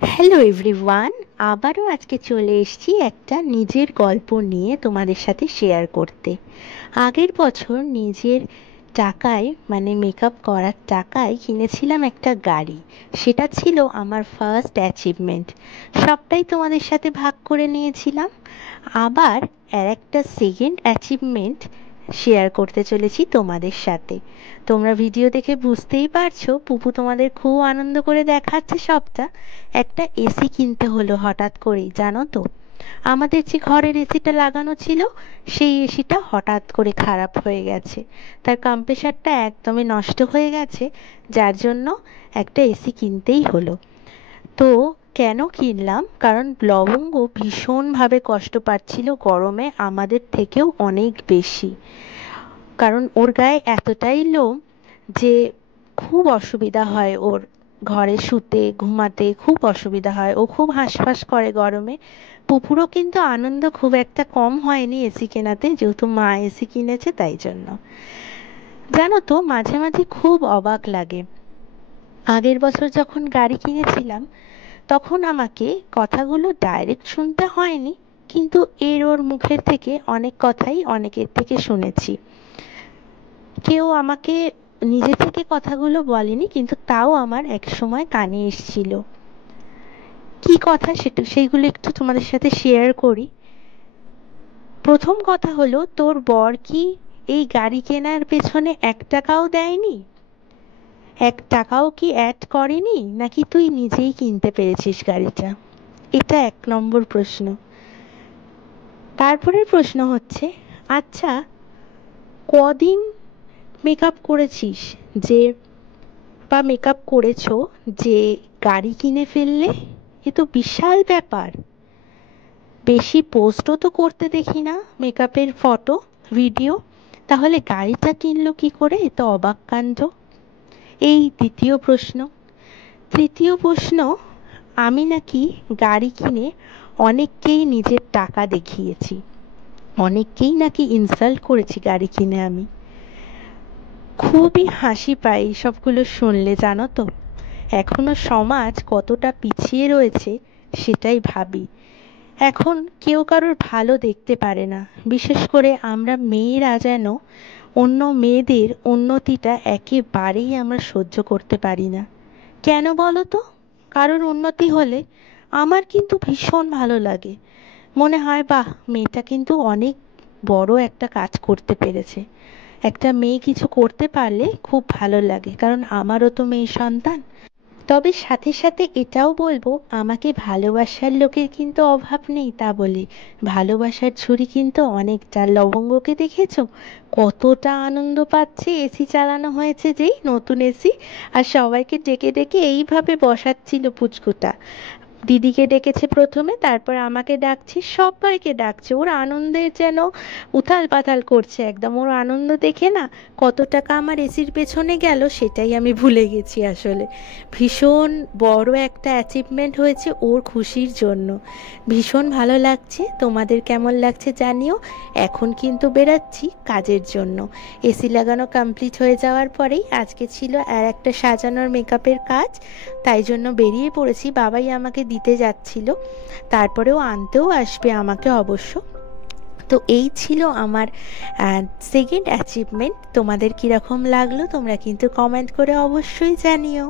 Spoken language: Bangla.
হ্যালো এভরিওয়ান, আবারও আজকে চলে এসেছি একটা নিজের গল্প নিয়ে তোমাদের সাথে শেয়ার করতে। আগের বছর নিজের টাকায় মানে মেকআপ করার টাকায় কিনেছিলাম একটা গাড়ি। সেটা ছিল আমার ফার্স্ট অ্যাচিভমেন্ট। সবটাই তোমাদের সাথে ভাগ করে নিয়েছিলাম। আবার আর একটা সেকেন্ড অ্যাচিভমেন্ট শেয়ার করতে চলেছি তোমাদের সাথে। তোমরা ভিডিও দেখে বুঝতেই পারছো পুপু তোমাদের খুব আনন্দ করে দেখাচ্ছে সবটা। একটা এসি কিনতে হলো হঠাৎ করেই, জানো তো। আমাদের যে ঘরের এসিটা লাগানো ছিল, সেই এসিটা হঠাৎ করে খারাপ হয়ে গেছে। তার কম্প্রেসারটা একদমই নষ্ট হয়ে গেছে, যার জন্য একটা এসি কিনতেই হলো। তো কেন কিনলাম, কারণ লবঙ্গ ভীষণভাবে কষ্ট পাচ্ছিল গরমে, আমাদের থেকেও অনেক বেশি। কারণ ওর গায়ে এতটাই লোম যে খুব অসুবিধা হয় ওর, ঘরে শুতে ঘুমাতে খুব অসুবিধা হয়, ও খুব হাঁসফাঁস করে গরমে। পুপুরও কিন্তু আনন্দ খুব একটা কম হয়নি এসি কেনাতে, যেহেতু মা এসি কিনেছে তাই জন্য। জানো তো, মাঝে মাঝে খুব অবাক লাগে। আগের বছর যখন গাড়ি কিনেছিলাম, তখন আমাকে কথাগুলো ডাইরেক্ট শুনতে হয়নি, কিন্তু ওর মুখের থেকে অনেক কথাই অনেকের থেকে শুনেছি। কেউ আমাকে নিজে থেকে কথাগুলো বলেনি, কিন্তু তাও আমার এক সময় কানে এসেছিল। কি কথা সেটা সেইগুলো একটু তোমাদের সাথে শেয়ার করি। প্রথম কথা হলো, তোর বর কি এই গাড়ি কেনার পেছনে 1 টাকাও দেয়নি? 1 টাকাও কি অ্যাড করেনি, নাকি তুই নিজেই কিনতে পেরেছিস গাড়িটা? এটা 1 নম্বর প্রশ্ন। তারপরের প্রশ্ন হচ্ছে, আচ্ছা, কদিন মেকআপ করেছিস যে, বা মেকআপ করেছো যে গাড়ি কিনে ফেললে? এ তো বিশাল ব্যাপার। বেশি পোস্টও তো করতে দেখি না মেকআপের ফটো, ভিডিও। তাহলে গাড়িটা কিনলো কি করে? এ তো অবাক কাণ্ড। এই দ্বিতীয় প্রশ্ন। তৃতীয় প্রশ্ন, আমি নাকি গাড়ি কিনে অনেককেই নিজের টাকা দেখিয়েছি, অনেককেই নাকি ইনসাল্ট করেছি গাড়ি কিনে আমি। খুবই হাসি পায় সবগুলো শুনলে, জানো তো। এখনো সমাজ কতটা পিছিয়ে রয়েছে সেটাই ভাবি। এখন কেউ কারোর ভালো দেখতে পারে না, বিশেষ করে আমরা মেয়েরা যেন অন্য মেয়েদের উন্নতিটা একেবারেই আমরা সহ্য করতে পারি না। কেন বলো তো? কারোর উন্নতি হলে আমার কিন্তু ভীষণ ভালো লাগে। মনে হয় বাহ, মেয়েটা কিন্তু অনেক বড় একটা কাজ করতে পেরেছে। একটা মেয়ে কিছু করতে পারলে খুব ভালো লাগে, কারণ আমারও তো মেয়ে সন্তান। তবে সাথে সাথে এটাও বলবো, আমাকে ভালোবাসার লোকের কিন্তু অভাব নেই তা বলে। ভালোবাসার ঝুড়ি কিন্তু অনেকটা। লবঙ্গকে দেখেছো কতটা আনন্দ পাচ্ছে, এসি চালানো হয়েছে যেই, নতুন এসি। আর সবাইকে ডেকে ডেকে এইভাবে বসাচ্ছিল পুচকুটা। দিদিকে ডেকেছে প্রথমে, তারপর আমাকে ডাকছে, সবাইকে ডাকছে। ওর আনন্দের যেন উথাল পাথাল করছে একদম। ওর আনন্দ দেখে না কত টাকা আমার এসির পেছনে গেল সেটাই আমি ভুলে গেছি আসলে। ভীষণ বড় একটা অ্যাচিভমেন্ট হয়েছে ওর খুশির জন্য। ভীষণ ভালো লাগছে। তোমাদের কেমন লাগছে জানিও। এখন কিন্তু বেরাচ্ছি কাজের জন্য। এসি লাগানো কমপ্লিট হয়ে যাওয়ার পরেই আজকে ছিল আর একটা সাজানোর মেকআপের কাজ, তাই জন্য বেরিয়ে পড়েছি। বাবাই আমাকে দিতে যাচ্ছিল, তারপরেও আনতেও আসবে আমাকে অবশ্য। তো এই ছিল আমার সেকেন্ড অ্যাচিভমেন্ট। তোমাদের কীরকম লাগলো তোমরা কিন্তু কমেন্ট করে অবশ্যই জানিও।